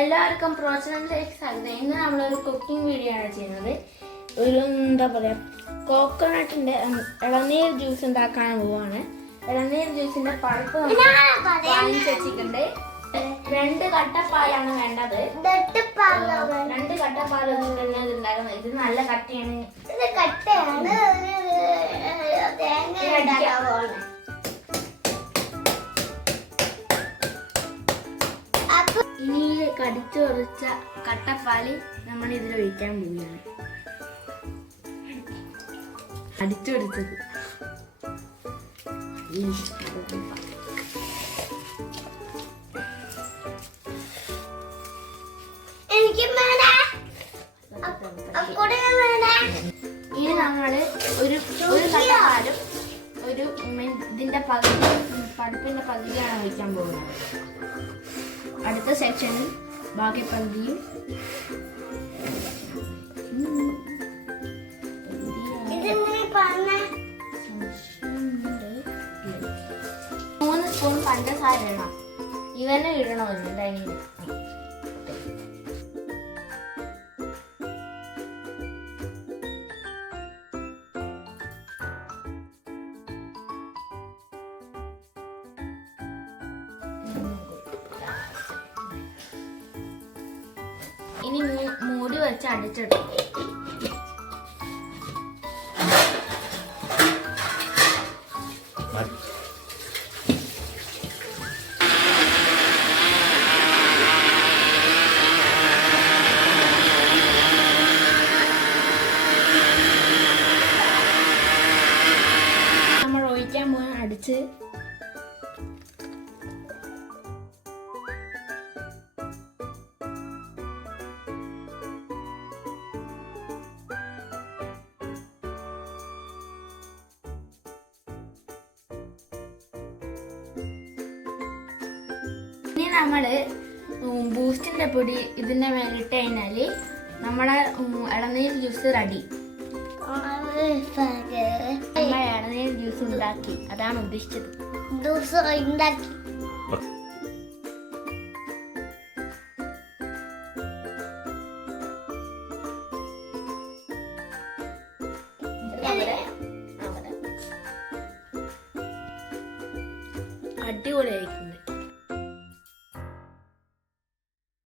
എല്ലാവർക്കും പ്രോത്സാഹനത്തിലേക്ക് സ്വാഗതം ഇന്ന് നമ്മളൊരു കുക്കിംഗ് വീഡിയോ ആണ് ചെയ്യുന്നത്. ഒരു എന്താ പറയുക കോക്കോനട്ടിന്റെ ഇളനീർ ജ്യൂസ് ഉണ്ടാക്കാൻ പോവാണ്. ഇളനീർ ജ്യൂസിന്റെ പഴുപ്പ് വാങ്ങിച്ച് വെച്ചിട്ടുണ്ട് രണ്ട് കട്ടപ്പാലാണ് വേണ്ടത്. രണ്ട് കട്ടപ്പാലൊന്നും ഇത് ഉണ്ടാക്കുന്നത് ഇത് നല്ല കട്ടിയാണ്. ഇത് കട്ടയാണ്. ഇനി കടിച്ചു കുറച്ച കട്ടപ്പാൽ നമ്മൾ ഇതിൽ ഒഴിക്കാൻ പോവുകയാണ്. അടിച്ചു വേണേ. ഇനി നമ്മൾ ഒരു ഒരു കട്ടപ്പാലും ഒരു ഇതിന്റെ പകുതി പടുപ്പിന്റെ പകുതിയാണ് ഒഴിക്കാൻ പോകുന്നത് അടുത്ത സെക്ഷനിൽ ബാക്കി പന്തിയും മൂന്ന് സ്പൂൺ പഞ്ചസാര ഇടണം. ഇവനെ ഇടണമല്ലോ ഡൈനിങ് ഇനി മൂടി വെച്ച് അടിച്ചിടും നമ്മൾ ഒഴിക്കാൻ പോകാൻ അടിച്ച് ഇനി ബൂസ്റ്റിന്റെ പൊടി ഇതിന്റെ മേലിട്ട് കഴിഞ്ഞാൽ നമ്മുടെ ഇളനീർ ജ്യൂസ് റെഡി. നമ്മൾ ഇളനീർ ജ്യൂസ് ഉണ്ടാക്കി. അതാണ് ഉദ്ദേശിച്ചത്. ജ്യൂസ് ഉണ്ടാക്കി. അടിപൊളിയായിരിക്കും